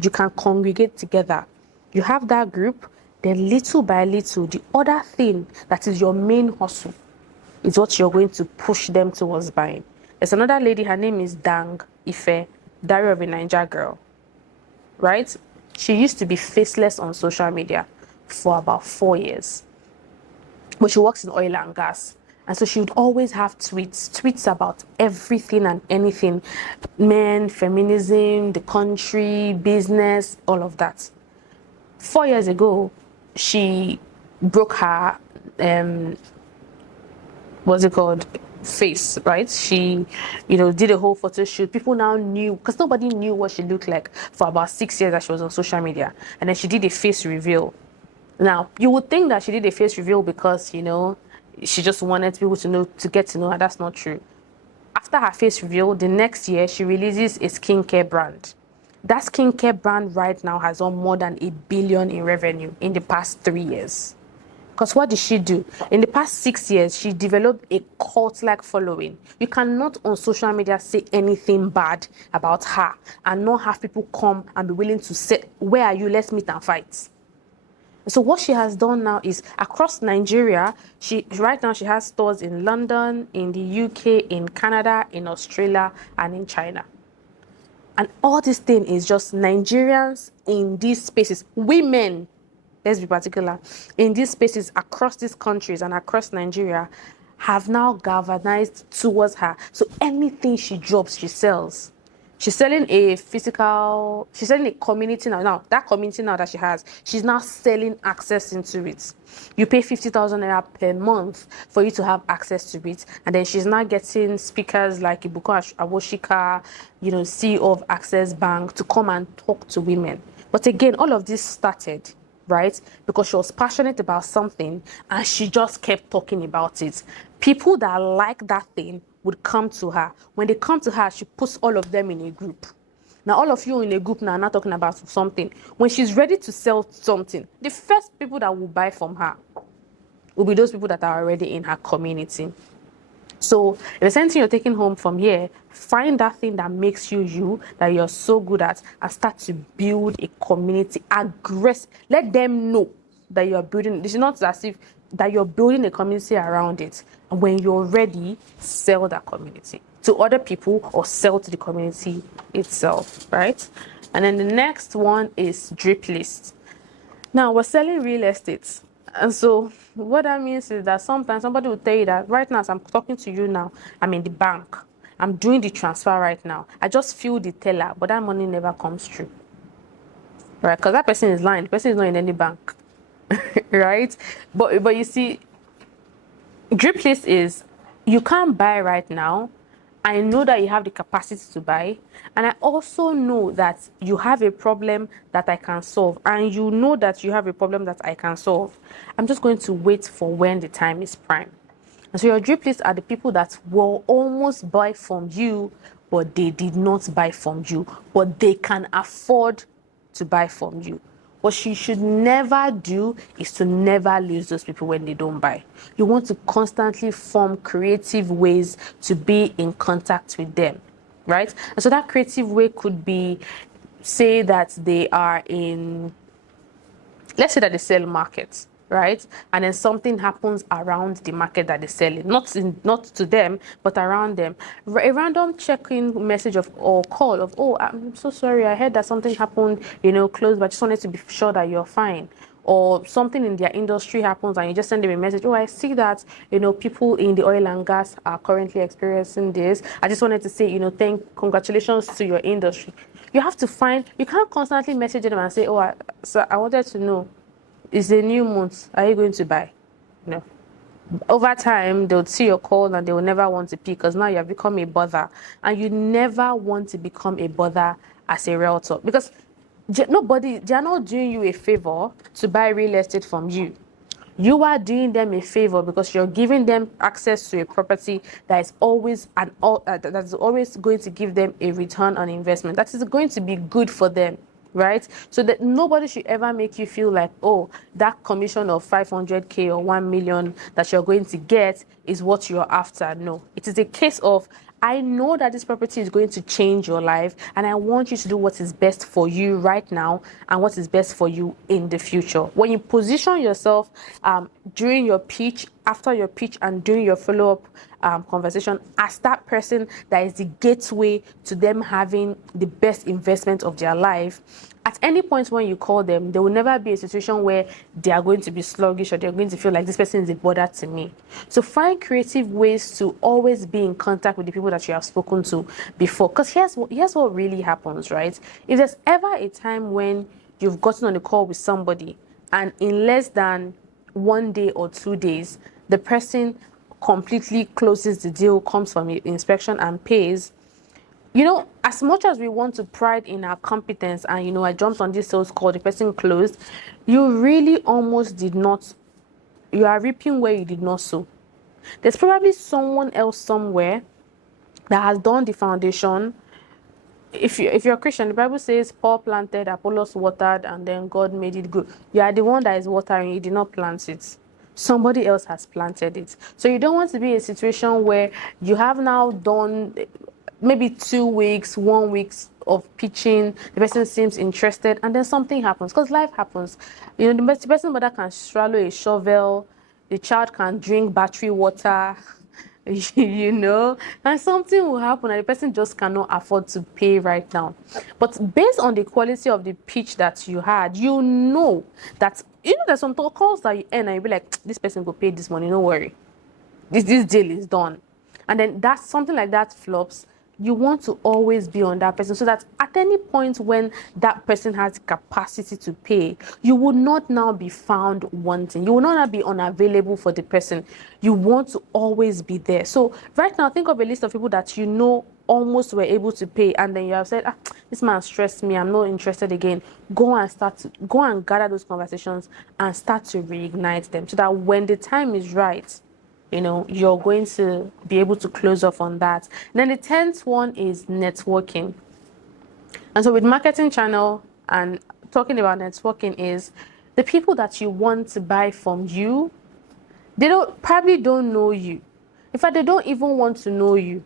you can congregate together. You have that group, then little by little, the other thing that is your main hustle is what you're going to push them towards buying. There's another lady, her name is Dang Ife, Diary of a Niger Girl, right? She used to be faceless on social media for about 4 years. But she works in oil and gas. And so she would always have tweets about everything and anything. Men, feminism, the country, business, all of that. 4 years ago, she broke her, what's it called? Face, right? She, did a whole photo shoot. People now knew, because nobody knew what she looked like for about 6 years that she was on social media. And then she did a face reveal. Now, you would think that she did a face reveal because, she just wanted people to get to know her. That's not true. After her face reveal, the next year, she releases a skincare brand. That skincare brand right now has done more than $1 billion in revenue in the past 3 years. Because what did she do? In the past 6 years, she developed a cult-like following. You cannot on social media say anything bad about her and not have people come and be willing to say, where are you? Let's meet and fight. So what she has done now is across Nigeria, right now she has stores in London, in the UK, in Canada, in Australia, and in China. And all this thing is just Nigerians in these spaces, women, let's be particular, in these spaces across these countries and across Nigeria have now galvanized towards her. So anything she drops, she sells. She's selling a community now. Now, that community now that she has, she's now selling access into it. You pay 50,000 naira per month for you to have access to it. And then she's now getting speakers like Ibuko Awoshika, CEO of Access Bank, to come and talk to women. But again, all of this started, right, because she was passionate about something and she just kept talking about it. People that like that thing would come to her. When they come to her, she puts all of them in a group. Now, all of you in a group now are not talking about something. When she's ready to sell something, the first people that will buy from her will be those people that are already in her community. So if there's anything you're taking home from here, find that thing that makes you, that you're so good at, and start to build a community. Let them know that you're building. This is not as if that you're building a community around it. And when you're ready, sell that community to other people or sell to the community itself, right? And then the next one is drip list. Now, we're selling real estate. And so what that means is that sometimes somebody will tell you that right now, as I'm talking to you now, I'm in the bank. I'm doing the transfer right now. I just feel the teller, but that money never comes through. Right? Because that person is lying. The person is not in any bank. Right? But you see, drip list is you can't buy right now. I know that you have the capacity to buy, and I also know that you have a problem that I can solve, and you know that you have a problem that I can solve. I'm just going to wait for when the time is prime. And so your drip list are the people that will almost buy from you, but they did not buy from you, but they can afford to buy from you. What you should never do is to never lose those people when they don't buy. You want to constantly form creative ways to be in contact with them, right? And so that creative way could be, say that they are in, let's say that they sell markets, right? And then something happens around the market that they sell it, not to them, but around them. A random check-in message or call of, oh, I'm so sorry, I heard that something happened, close, but I just wanted to be sure that you're fine. Or something in their industry happens and you just send them a message, oh, I see that, people in the oil and gas are currently experiencing this. I just wanted to say, congratulations to your industry. You can't constantly message them and say, oh, I wanted to know, it's a new month, are you going to buy? No. Over time, they'll see your call and they will never want to pick because now you have become a bother. And you never want to become a bother as a realtor because they are not doing you a favor to buy real estate from you. You are doing them a favor because you're giving them access to a property that is always that's always going to give them a return on investment. That is going to be good for them, right? So that nobody should ever make you feel like, oh, that commission of 500K or 1 million that you're going to get is what you're after. No, it is a case of I know that this property is going to change your life, and I want you to do what is best for you right now and what is best for you in the future. When you position yourself during your pitch, after your pitch, and during your follow-up conversation as that person that is the gateway to them having the best investment of their life, at any point when you call them, there will never be a situation where they are going to be sluggish or they're going to feel like this person is a bother to me. So find creative ways to always be in contact with the people that you have spoken to before. Because here's what really happens, right? If there's ever a time when you've gotten on a call with somebody and in less than 1 day or 2 days, the person completely closes the deal, comes from inspection and pays, as much as we want to pride in our competence and, I jumped on this sales call, the person closed, you really almost did not, you are reaping where you did not sow. There's probably someone else somewhere that has done the foundation. If you're a Christian, the Bible says Paul planted, Apollos watered, and then God made it good. You are the one that is watering, you did not plant it. Somebody else has planted it. So you don't want to be in a situation where you have now done maybe 2 weeks, 1 week of pitching, the person seems interested, and then something happens, because life happens. The person mother can swallow a shovel, the child can drink battery water, and something will happen and the person just cannot afford to pay right now. But based on the quality of the pitch that you had, that there's some calls that you end and you'll be like, this person will pay this money, no worry, this deal is done. And then that's something like that flops. You want to always be on that person so that at any point when that person has the capacity to pay, you will not now be found wanting. You will not be unavailable for the person. You want to always be there. So right now, think of a list of people that almost were able to pay, and then you have said, this man stressed me, I'm not interested again. Go and gather those conversations and start to reignite them so that when the time is right, you're going to be able to close off on that. And then the 10th one is networking. And so with marketing channel and talking about networking is the people that you want to buy from you, they probably don't know you. In fact, they don't even want to know you.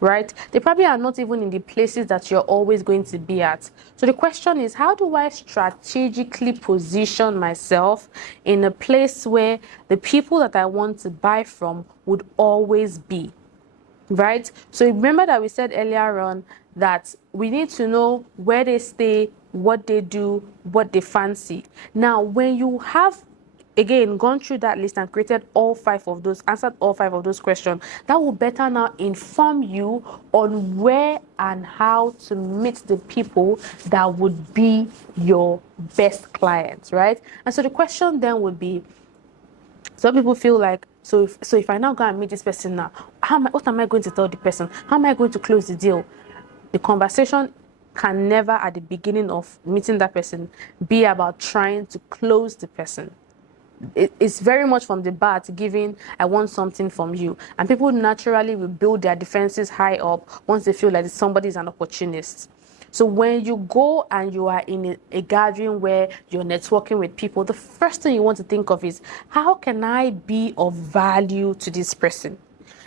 Right? They probably are not even in the places that you're always going to be at. So the question is, how do I strategically position myself in a place where the people that I want to buy from would always be? Right? So remember that we said earlier on that we need to know where they stay, what they do, what they fancy. Now, when you have gone through that list and answered all 5 of those questions, that will better now inform you on where and how to meet the people that would be your best clients, right? And so the question then would be, some people feel like, so if I now go and meet this person now, what am I going to tell the person? How am I going to close the deal? The conversation can never, at the beginning of meeting that person, be about trying to close the person. It's very much from the bat giving, I want something from you. And people naturally will build their defenses high up once they feel like somebody is an opportunist. So when you go and you are in a gathering where you're networking with people, the first thing you want to think of is, how can I be of value to this person?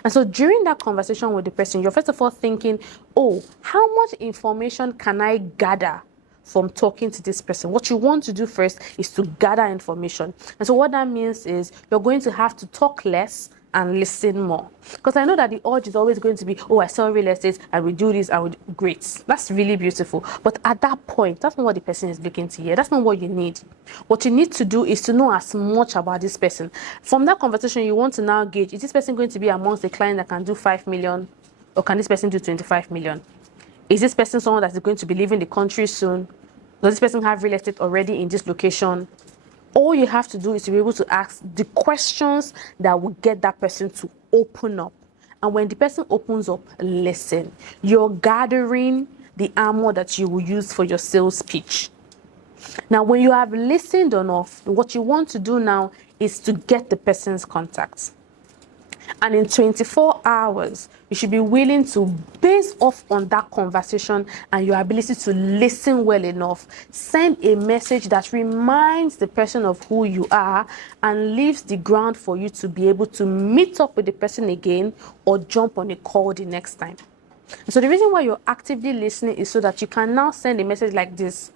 And so during that conversation with the person, you're first of all thinking, how much information can I gather from talking to this person? What you want to do first is to gather information. And so what that means is you're going to have to talk less and listen more. Because I know that the urge is always going to be, I sell real estate, I will do this, great. That's really beautiful. But at that point, that's not what the person is looking to hear. That's not what you need. What you need to do is to know as much about this person. From that conversation, you want to now gauge, is this person going to be amongst the client that can do 5 million, or can this person do 25 million? Is this person someone that is going to be leaving the country soon? Does this person have real estate already in this location? All you have to do is to be able to ask the questions that will get that person to open up. And when the person opens up, listen. You're gathering the armor that you will use for your sales pitch. Now, when you have listened enough, what you want to do now is to get the person's contacts. And in 24 hours, you should be willing to, base off on that conversation and your ability to listen well enough, send a message that reminds the person of who you are and leaves the ground for you to be able to meet up with the person again or jump on a call the next time. So the reason why you're actively listening is so that you can now send a message like this.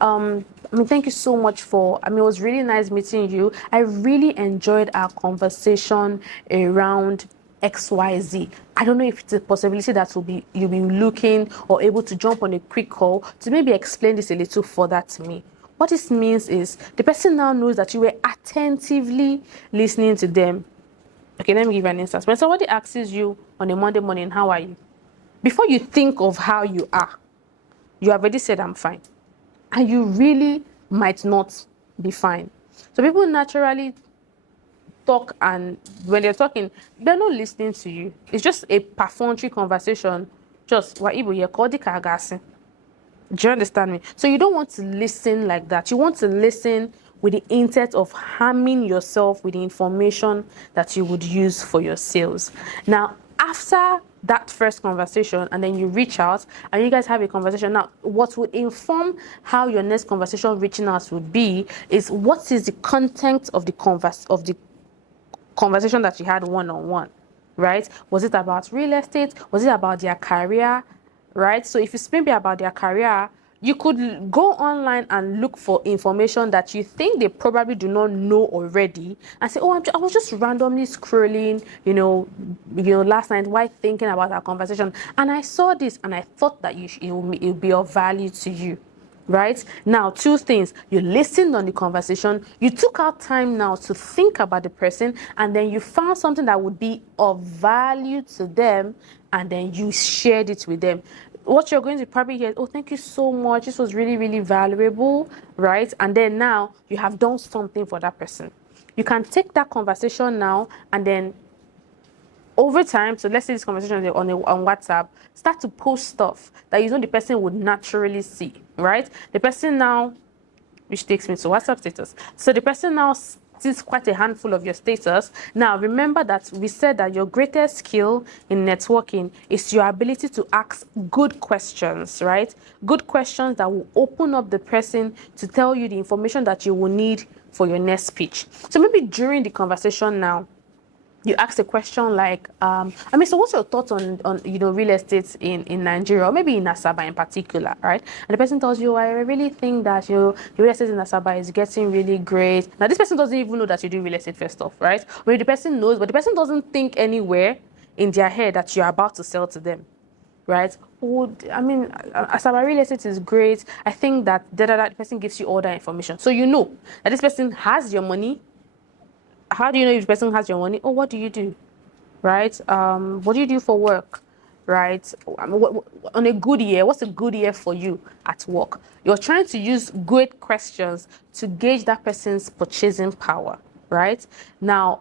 Thank you so much it was really nice meeting you. I really enjoyed our conversation around XYZ. I don't know if it's a possibility that you'll be looking or able to jump on a quick call to maybe explain this a little further to me. What this means is the person now knows that you were attentively listening to them. Okay, let me give you an instance. When somebody asks you on a Monday morning, how are you? Before you think of how you are, you have already said, I'm fine. And you really might not be fine. So people naturally talk, and when they're talking, they're not listening to you. It's just a perfunctory conversation. Just, do you understand me? So you don't want to listen like that. You want to listen with the intent of harming yourself with the information that you would use for your sales. Now, after that first conversation, and then you reach out and you guys have a conversation. Now, what would inform how your next conversation reaching out would be is what is the content of the conversation that you had one-on-one, right? Was it about real estate? Was it about their career, right? So if it's maybe about their career, you could go online and look for information that you think they probably do not know already and say, I was just randomly scrolling, last night while thinking about our conversation. And I saw this and I thought that it would be of value to you. Right? Now, two things. You listened on the conversation. You took out time now to think about the person, and then you found something that would be of value to them, and then you shared it with them. What you're going to probably hear, thank you so much. This was really, really valuable, right? And then now you have done something for that person. You can take that conversation now and then over time, so let's say this conversation on WhatsApp, start to post stuff that the person would naturally see, right? The person now, which takes me to WhatsApp status. So the person now sees quite a handful of your status. Now, remember that we said that your greatest skill in networking is your ability to ask good questions, right? Good questions that will open up the person to tell you the information that you will need for your next pitch. So maybe during the conversation now, you ask a question like, so what's your thoughts on real estate in Nigeria, or maybe in Asaba in particular, right? And the person tells you, I really think that your real estate in Asaba is getting really great. Now, this person doesn't even know that you do real estate first off, right? Well, the person knows, but the person doesn't think anywhere in their head that you're about to sell to them, right? Asaba real estate is great. I think that the person gives you all that information. So you know that this person has your money. How do you know if the person has your money? What do you do, right? What do you do for work, right? On a good year, what's a good year for you at work? You're trying to use good questions to gauge that person's purchasing power, right? Now,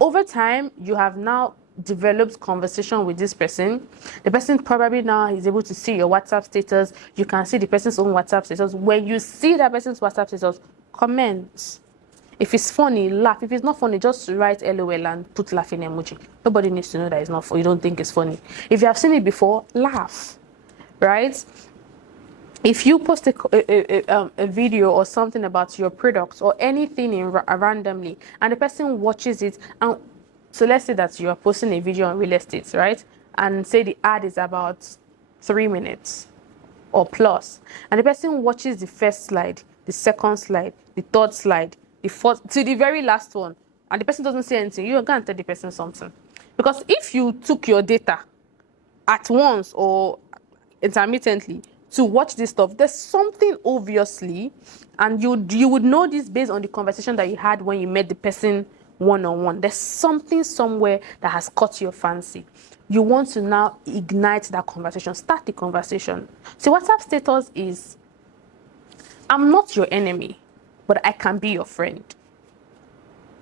over time, you have now developed conversation with this person. The person probably now is able to see your WhatsApp status. You can see the person's own WhatsApp status. When you see that person's WhatsApp status, comment. If it's funny, laugh. If it's not funny, just write LOL and put laughing emoji. Nobody needs to know that it's not funny. You don't think it's funny. If you have seen it before, laugh, right? If you post a video or something about your products or anything randomly, and the person watches it, and so let's say that you are posting a video on real estate, right? And say the ad is about 3 minutes or plus, and the person watches the first slide, the second slide, the third slide, the fourth, to the very last one, and the person doesn't say anything, you're going to tell the person something. Because if you took your data at once or intermittently to watch this stuff, there's something obviously, and you would know this based on the conversation that you had when you met the person one-on-one. There's something somewhere that has caught your fancy. You want to now ignite that conversation, start the conversation. So WhatsApp status is, I'm not your enemy, but I can be your friend,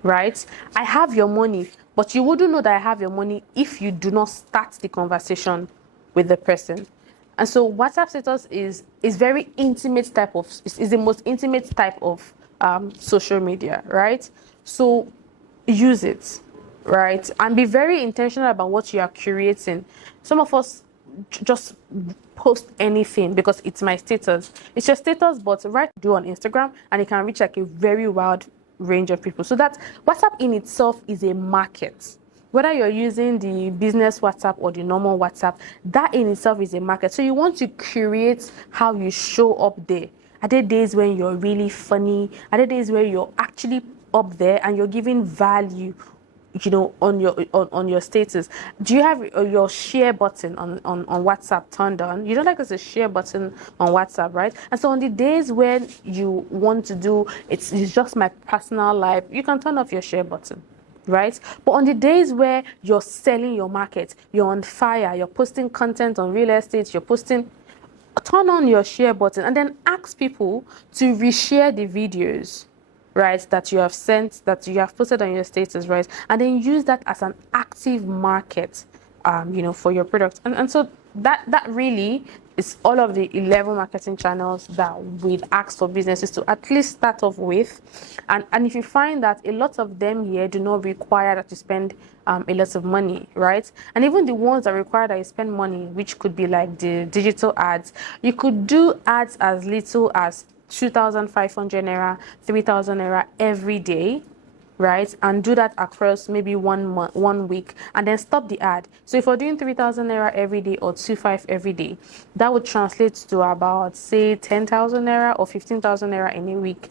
right? I have your money, but you wouldn't know that I have your money if you do not start the conversation with the person. And so WhatsApp status is very intimate type of, is the most intimate type of social media, right? So use it. right? And be very intentional about what you are curating. Some of us just post anything because it's my status. It's your status, but right do on Instagram, and it can reach like a very wide range of people. So that WhatsApp in itself is a market. Whether you're using the business WhatsApp or the normal WhatsApp, that in itself is a market. So you want to curate how you show up there. Are there days when you're really funny? Are there days where you're actually up there and you're giving value, on your status? Do you have your share button on WhatsApp turned on? You know, like there's a share button on WhatsApp, right? And so on the days when you want to do it's just my personal life, you can turn off your share button, right? But on the days where you're selling your market, you're on fire, you're posting content on real estate, you're posting, turn on your share button and then ask people to reshare the videos, right, that you have sent, that you have posted on your status, right, and then use that as an active market, for your product. And so that really is all of the 11 marketing channels that we'd ask for businesses to at least start off with. And if you find that a lot of them here do not require that you spend a lot of money, right? And even the ones that require that you spend money, which could be like the digital ads, you could do ads as little as 2,500 naira, 3,000 naira every day, right? And do that across maybe 1 month, 1 week, and then stop the ad. So if you're doing 3,000 naira every day or 2,500 every day, that would translate to about, say, 10,000 naira or 15,000 naira in a week.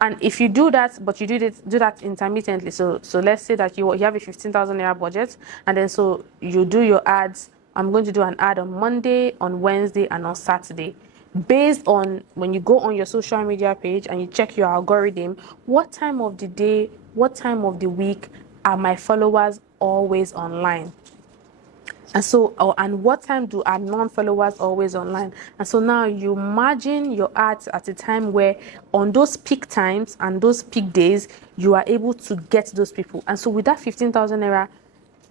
And if you do that, but you do that intermittently, so let's say that you have a 15,000 naira budget, and then so you do your ads. I'm going to do an ad on Monday, on Wednesday, and on Saturday. Based on when you go on your social media page and you check your algorithm, what time of the day, what time of the week are my followers always online? And so, and what time do our non-followers always online? And so now you margin your ads at a time where on those peak times and those peak days, you are able to get those people. And so with that 15,000 naira,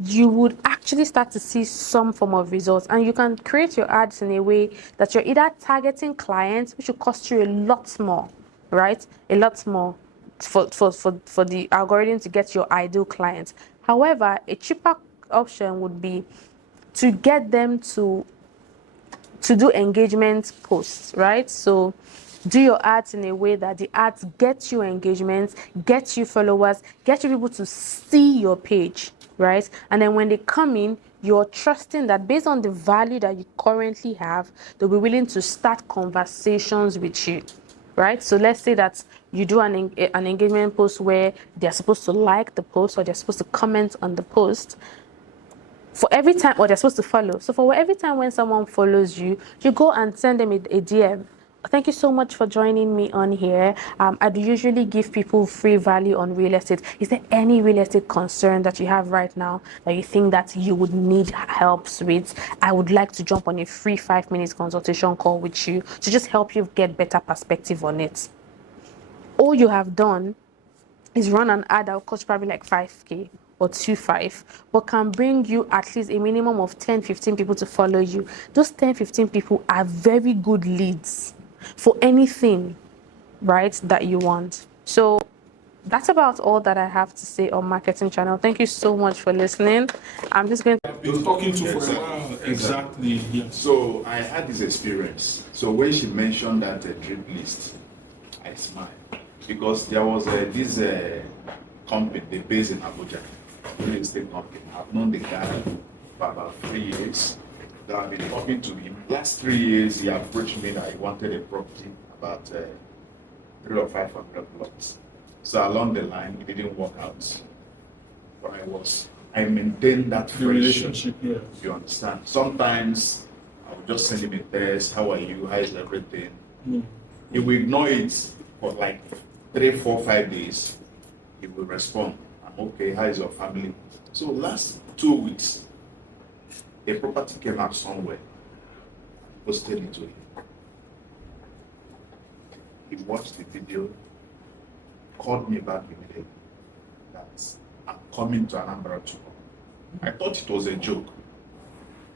you would actually start to see some form of results. And you can create your ads in a way that you're either targeting clients, which will cost you a lot more, right? A lot more for the algorithm to get your ideal clients. However, a cheaper option would be to get them to do engagement posts, right? So do your ads in a way that the ads get you engagements, get you followers, get you people to see your page, right? And then when they come in, you're trusting that based on the value that you currently have, they'll be willing to start conversations with you, right? So let's say that you do an engagement post where they're supposed to like the post or they're supposed to comment on the post. For every time, or they're supposed to follow. So for every time when someone follows you, you go and send them a DM. Thank you so much for joining me on here. I do usually give people free value on real estate. Is there any real estate concern that you have right now that you think that you would need help with? I would like to jump on a free 5 minutes consultation call with you to just help you get better perspective on it. All you have done is run an ad that will cost probably like 5K or 2.5, but can bring you at least a minimum of 10-15 people to follow you. Those 10-15 people are very good leads for anything, right, that you want. So that's about all that I have to say on marketing channel. Thank you so much for listening. I'm just going to I've been talking to for a while. Exactly. Yes. So I had this experience. So when she mentioned that drip list, I smiled because there was this company, they based in Abuja, real estate company. I've known the guy for about 3 years. So I've been talking to him. Last 3 years, he approached me that he wanted a property about 300 or 500 plots. So along the line, it didn't work out. But I maintained that relationship. Yes. You understand? Sometimes I will just send him a text. How are you? How is everything? He will ignore it for like 3, 4, 5 days. He will respond. I'm okay. How is your family? So last 2 weeks, a property came up somewhere. I posted it to him. He watched the video, called me back immediately that I'm coming to Anambra tomorrow. I thought it was a joke.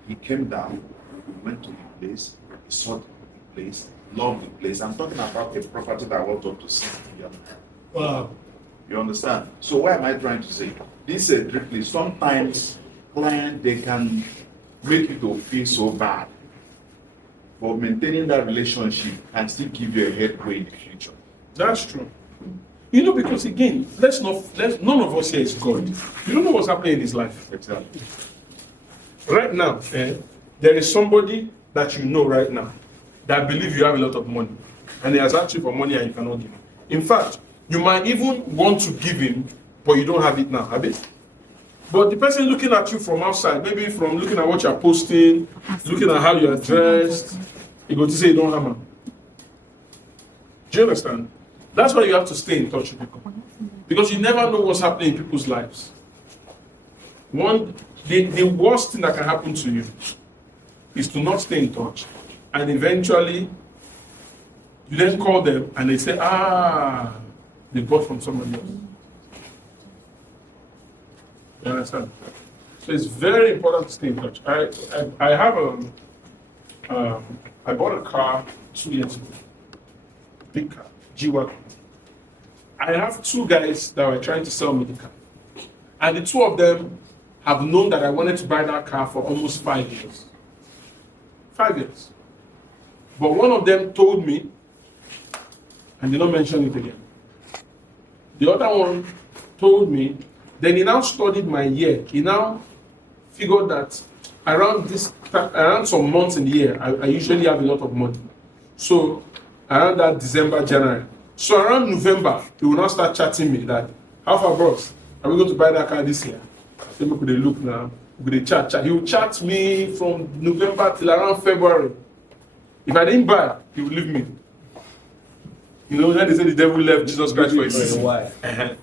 He came down, we went to the place, he saw the place, loved the place. I'm talking about a property that I wanted to see. Wow. You understand? So what am I trying to say? This drip list, sometimes client, they can make you to feel so bad. But maintaining that relationship and still give you a headway in the future. That's true. You know, because again, none of us here is God. You don't know what's happening in his life. Exactly. Right now, there is somebody that you know right now that believes you have a lot of money. And he has asked you for money and you cannot give him. In fact, you might even want to give him, but you don't have it now, have it? But the person looking at you from outside, maybe from looking at what you're posting, looking at how you're dressed, he go to say you don't have him. Do you understand? That's why you have to stay in touch with people. Because you never know what's happening in people's lives. The worst thing that can happen to you is to not stay in touch. And eventually, you then call them and they say, they bought from somebody else. You understand? So it's very important to stay in touch. I bought a car 2 years ago. Big car, G-Wagon. I have 2 guys that were trying to sell me the car. And the 2 of them have known that I wanted to buy that car for almost 5 years. 5 years. But one of them told me, and did not mention it again. The other one told me, then he now studied my year. He now figured that around some months in the year, I usually have a lot of money. So around that December, January. So around November, he will now start chatting me that, how far, bros? Are we going to buy that car this year? I said, look, they look now. They chat. He will chat me from November till around February. If I didn't buy, he will leave me. You know, then they say the devil left Jesus Christ for a season.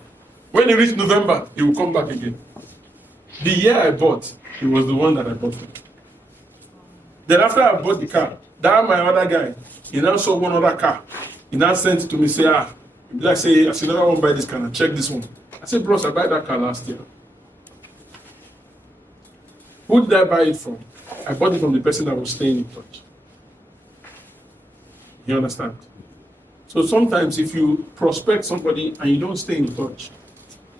When he reached November, he will come back again. The year I bought, it was the one that I bought. Then after I bought the car, that my other guy, he now saw one other car. He now sent it to me, say, I said, never want to buy this car, and check this one. I said, bros, I bought that car last year. Who did I buy it from? I bought it from the person that was staying in touch. You understand? So sometimes if you prospect somebody and you don't stay in touch,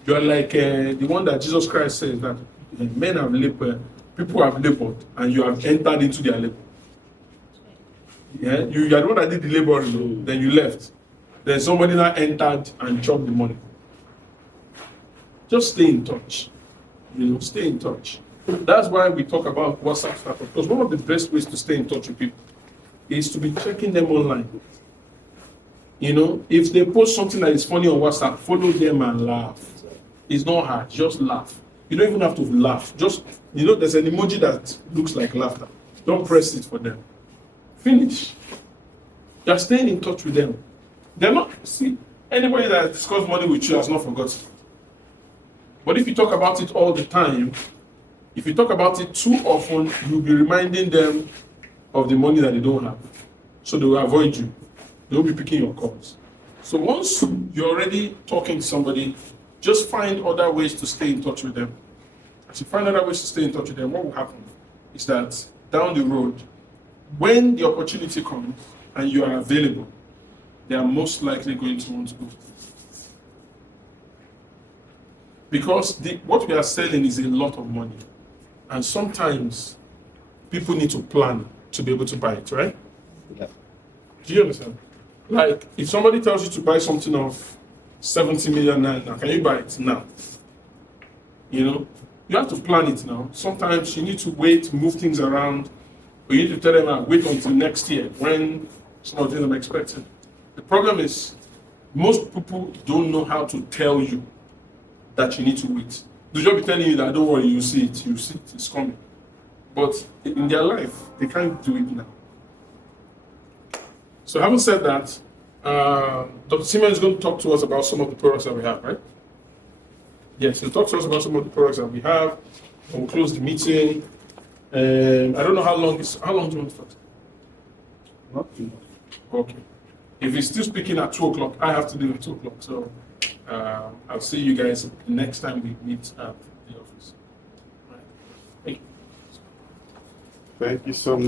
you are like the one that Jesus Christ says that men have labored, people have labored, and you have entered into their labor. Yeah, you are the one that did the labor, then you left. Then somebody now entered and chopped the money. Just stay in touch. Stay in touch. That's why we talk about WhatsApp startup, because one of the best ways to stay in touch with people is to be checking them online. If they post something that is funny on WhatsApp, follow them and laugh. It's not hard, just laugh. You don't even have to laugh. Just, there's an emoji that looks like laughter. Don't press it for them. Finish. You're staying in touch with them. They're not, anybody that discusses money with you has not forgotten. But if you talk about it all the time, if you talk about it too often, you'll be reminding them of the money that they don't have. So they will avoid you. They won't be picking your calls. So once you're already talking to somebody, just find other ways to stay in touch with them. As you find other ways to stay in touch with them, what will happen is that down the road, when the opportunity comes and you are available, they are most likely going to want to go. Because what we are selling is a lot of money. And sometimes people need to plan to be able to buy it, right? Yeah. Do you understand? Like, if somebody tells you to buy something of 70 million now, can you buy it now? You have to plan it now. Sometimes you need to wait, move things around, or you need to tell them, wait until next year when some of them are expected. The problem is, most people don't know how to tell you that you need to wait. They'll just be telling you that, don't worry, you see it, it's coming. But in their life, they can't do it now. So having said that, Dr. Simon is going to talk to us about some of the products that we have, right? Yes, he'll talk to us about some of the products that we have, and we'll close the meeting. I don't know how long do you want to talk? Not too much. Okay. If he's still speaking at 2 o'clock, I have to leave at 2 o'clock. So I'll see you guys next time we meet at the office. Right. Thank you. Thank you so much.